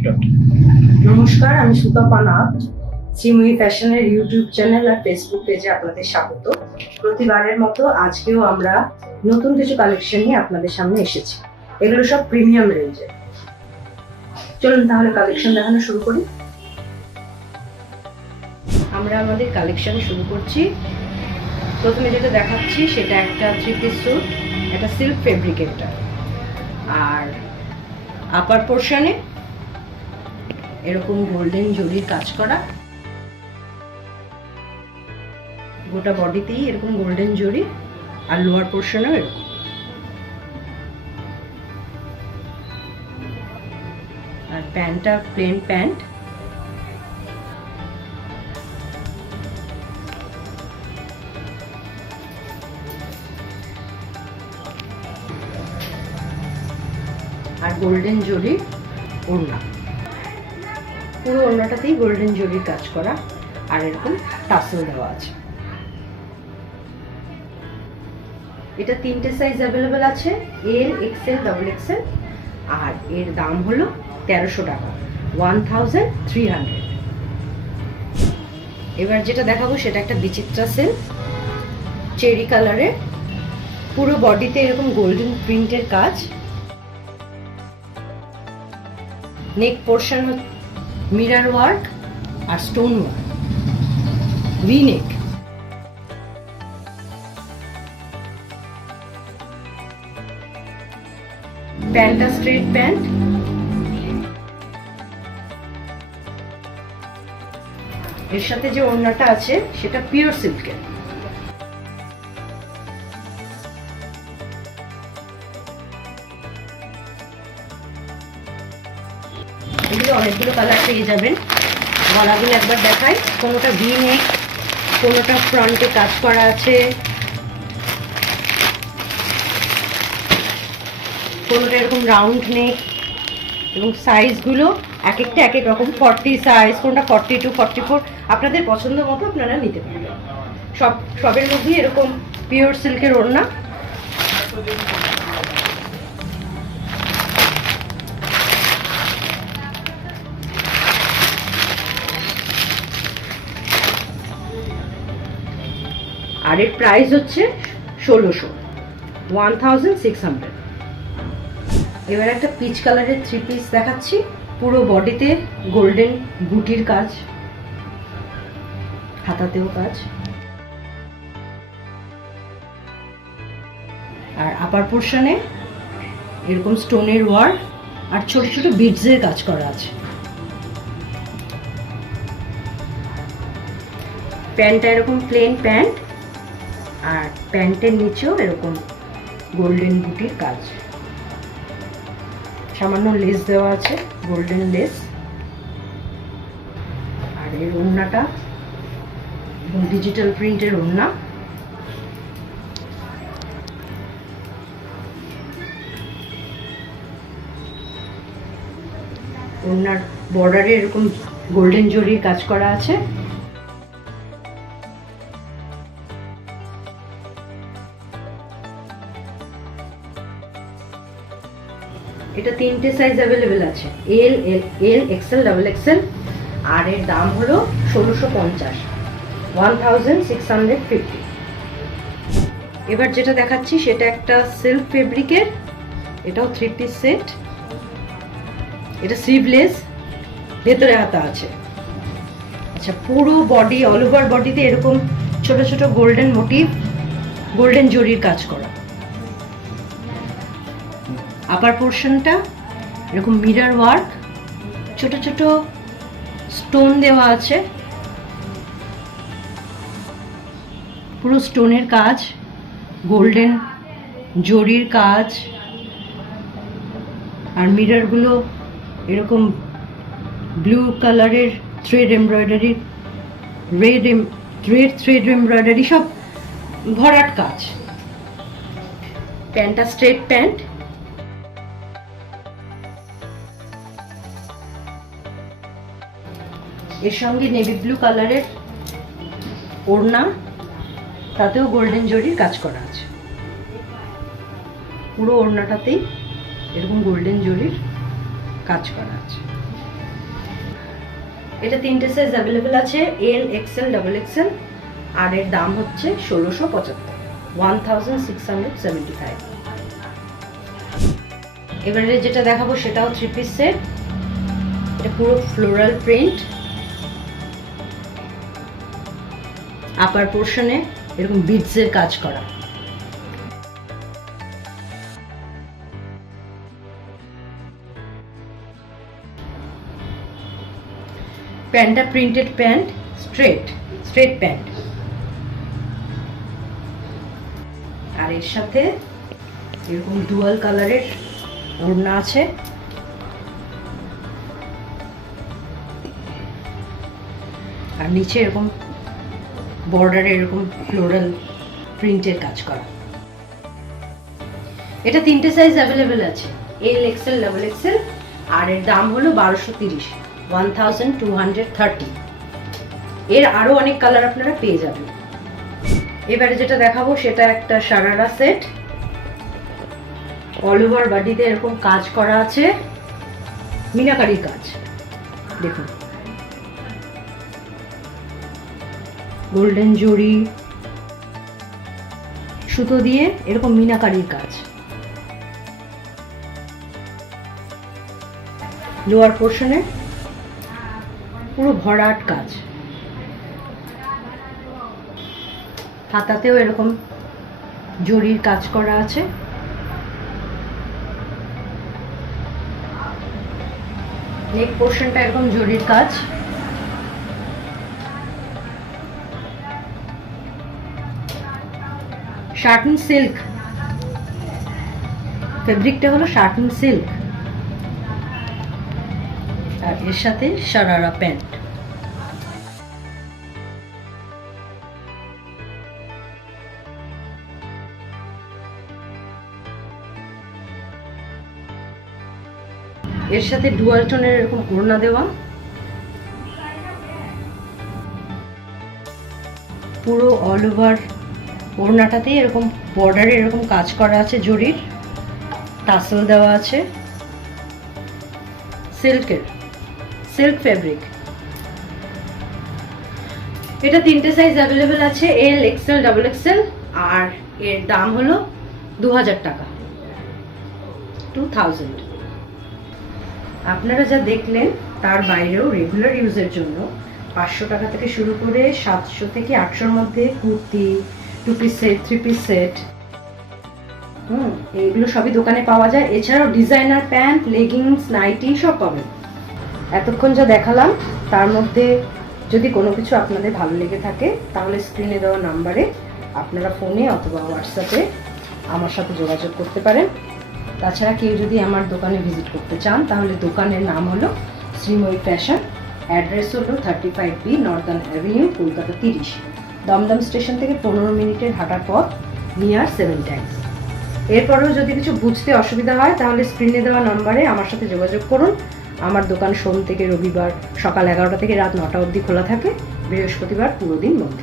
Start. নমস্কার, আমি সুতপা নাথ। শ্রীময়ী ফ্যাশনের ইউটিউব চ্যানেল আর ফেসবুক পেজে আপনাদের স্বাগত। প্রতিবারের মতো আজকেও আমরা নতুন কিছু কালেকশন নিয়ে আপনাদের সামনে এসেছি। এগুলো সব প্রিমিয়াম রেঞ্জে। চলুন তাহলে কালেকশন দেখানো শুরু করি। আমরা আমাদের কালেকশন শুরু করছি। প্রথমে যেটা দেখাচ্ছি সেটা একটা 3 পিস স্যুট, এটা সিল্ক ফেব্রিকের, আর আপার পোর্শনে এরকম গোল্ডেন জরির কাজ করা, গোটা বডিতেই এরকম গোল্ডেন জরি, আর লোয়ার পোর্শনেও এরকম। আর প্যান্টটা প্লেন প্যান্ট। আর গোল্ডেন জরি ওড়না, পুরো ওড়নাটাতেই গোল্ডেন জরির কাজ করা, আর এরকম টাসেল দেওয়া আছে। এটা 3টে সাইজ অ্যাভেলেবেল আছে, এল, এক্সেল, ডাবল এক্সেল, আর এর দাম হলো 1300 টাকা, 1300। এবার যেটা দেখাবো সেটা একটা বিচিত্রা সিল্ক, চেরি কালারে, পুরো বডিতে এরকম গোল্ডেন প্রিন্টের কাজ। নেক পোর্শন মিরর ওয়ার্ক আর স্টোন ওয়ার্ক, ভি নেক। প্যান্টটা স্ট্রেট প্যান্ট। এর সাথে যে ওড়নাটা আছে সেটা পিওর সিল্কের। এগুলো অনেকগুলো কালার পেয়ে যাবেন। গলাগুলো একবার দেখাই। কোনোটা ভি নেক, কোনোটা ফ্রন্টে কাজ করা আছে, কোনোটা এরকম রাউন্ড নেক, এবং সাইজগুলো এক একটা এক এক রকম। 40 সাইজ, কোনটা 42, 44, আপনাদের পছন্দ মতো আপনারা নিতে পারবেন। সবের মধ্যেই এরকম পিওর সিল্কের ওড়না। আর এর প্রাইস হচ্ছে 1600। এবার একটা পিচ কালারের 3 পিস দেখাচ্ছি, পুরো বডিতে গোল্ডেন বুটির কাজ, হাতাতেও কাজ, আর আপার পোর্শনে এরকম স্টোনের ওয়ার্ক আর ছোট ছোট বিডসের কাজ করা আছে। প্যান্টটা এরকম প্লেন প্যান্ট, আর প্যান্টের নিচেও এরকম গোল্ডেন বুটির কাজ, সামান্য লেস দেওয়া আছে, গোল্ডেন লেস। আর এর ওড়নাটা ডিজিটাল প্রিন্টের ওড়না। ওড়নার বর্ডারে এরকম গোল্ডেন জরির কাজ করা আছে। এটা 3টে সাইজ অ্যাভেলেবেল আছে, এল, এক্সেল, ডাবল এক্সেল, আর এর দাম হলো 1650, 1650। এবার যেটা দেখাচ্ছি সেটা একটা সিল্ক ফেব্রিকের, এটাও 3 পিস সেট। এটা স্লিভলেস, ভেতরে হাতা আছে। আচ্ছা, পুরো বডি, অল ওভার বডিতে এরকম ছোট ছোট গোল্ডেন মোটিভ, গোল্ডেন জরির কাজ করা। আপার পোর্শনটা এরকম মিরর ওয়ার্ক, ছোট ছোট স্টোন দেওয়া আছে, পুরো স্টোনের কাজ, গোল্ডেন জরির কাজ, আর মিররগুলো এরকম ব্লু কালারের thread embroidery, red thread embroidery, সব ভরাট কাজ। প্যান্টটা স্ট্রেট প্যান্ট। এর সঙ্গে নেভি ব্লু কালারের ওড়না, তাতেও গোল্ডেন জরির কাজ করা আছে। পুরো ওড়নাটাতেই এরকম গোল্ডেন জরির কাজ করা আছে। এটা 3টে সাইজ অ্যাভেলেবেল আছে, এল, এক্সেল, ডাবল এক্সেল, আর এর দাম হচ্ছে 1675, 1675। এবারে যেটা দেখাবো সেটাও 3 পিস সেট। এটা পুরো ফ্লোরাল প্রিন্ট, আপার পোর্শনে এরকম বিডসের কাজ করা। প্যান্টটা প্রিন্টেড প্যান্ট, স্ট্রেট প্যান্ট, আর এর সাথে এরকম ডুয়াল কালারের ওড়না আছে। আর নিচে এরকম বর্ডারে এরকম ফ্লোরাল প্রিন্টের কাজ করা। এটা 3টে সাইজ অ্যাভেলেবেল আছে, এল, এক্সেল, ডাবল এক্সেল, আর এর দাম হলো 1230, 1230। এর আরো অনেক কালার আপনারা পেয়ে যাবেন। এবারে যেটা দেখাবো সেটা একটা সারারা সেট, অল ওভার বডিতে এরকম কাজ করা আছে, মিনাকারির কাজ। দেখুন, গোল্ডেন জরি সুতো দিয়ে এরকম মিনাকারির কাজ। লোয়ার পোর্শনে পুরো ভরাট কাজ, হাতাতেও এরকম জরির কাজ করা আছে। নেক পোর্শনটা এরকম জরির কাজ। শার্টন সিল্ক, ফেব্রিকটা হলো শার্টন সিল্ক, আর এর সাথে সারারা প্যান্ট। এর সাথে ডুয়াল টোনের এরকম ওড়না দেওয়া, পুরো অল ওভার ওড়নাটাতে এরকম বর্ডারে এরকম কাজ করা আছে, জরির টাসেল দেওয়া আছে, সিল্ক ফেব্রিক। এটা 3টে সাইজ অ্যাভেলেবেল আছে, এল, এক্সেল, ডাবল এক্সেল, আর এর দাম হলো 2000 টাকা, 2000। আপনারা যা দেখলেন তার বাইরেও রেগুলার ইউজের জন্য 500 টাকা থেকে শুরু করে 700 থেকে 800-র মধ্যে kurti, 2 piece set, 3 piece set, এগুলো সবই দোকানে পাওয়া যায়। এছাড়াও ডিজাইনার প্যান্ট, লেগিংস, নাইটি সব পাবেন। এতক্ষণ যা দেখালাম তার মধ্যে যদি কোনো কিছু আপনাদের ভালো লেগে থাকে তাহলে স্ক্রিনে দেওয়া নাম্বারে আপনারা ফোনে অথবা হোয়াটসঅ্যাপে আমার সাথে যোগাযোগ করতে পারেন। তাছাড়া কেউ যদি আমার দোকানে ভিজিট করতে চান তাহলে দোকানের নাম হলো শ্রীময়ী ফ্যাশন, অ্যাড্রেস হলো 35B northern avenue, Kolkata 30। Dumdum station থেকে 15 মিনিটের হাঁটার পথ, নিয়ার 7 টাইমস। এরপরেও যদি কিছু বুঝতে অসুবিধা হয় তাহলে স্ক্রিনে দেওয়া নাম্বারে আমার সাথে যোগাযোগ করুন। আমার দোকান সোম থেকে রবিবার সকাল 11টা থেকে রাত 9টা অবধি খোলা থাকে, বৃহস্পতিবার পুরো দিন বন্ধ।